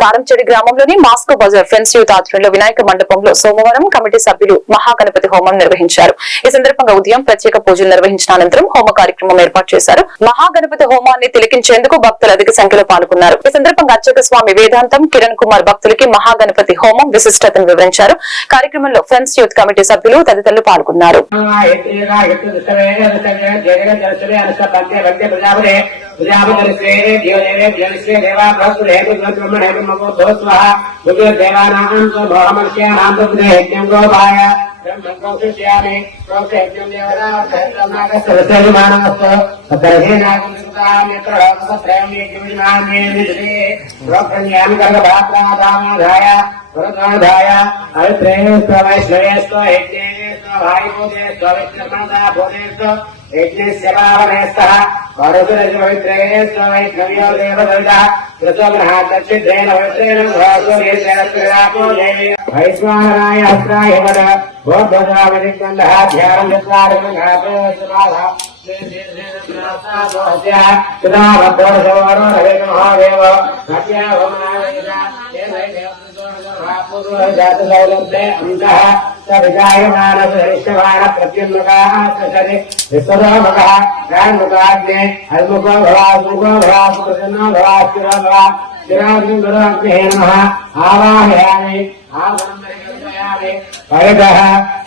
కారంచెడి గ్రామంలోని Moscow Bazar friends youth ఆధ్వర్యంలో వినాయక మండపంలో సోమవారం కమిటీ సభ్యులు మహాగణపతి హోమం నిర్వహించారు. ఈ సందర్భంగా ఉదయం ప్రత్యేక పూజలు నిర్వహించిన అనంతరం హోమ కార్యక్రమం ఏర్పాటు చేశారు. మహాగణపతి హోమాన్ని తిలకించేందుకు భక్తులు అధిక సంఖ్యలో పాల్గొన్నారు. ఈ సందర్భంగా అర్చక స్వామి వేదాంతం కిరణ్ కుమార్ భక్తులకి మహాగణపతి హోమం విశిష్టతను వివరించారు. కార్యక్రమంలో ఫ్రెండ్స్ యూత్ కమిటీ సభ్యులు తదితరులు పాల్గొన్నారు.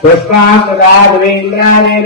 पुष्पाकृदाद्वीन्द्रादेन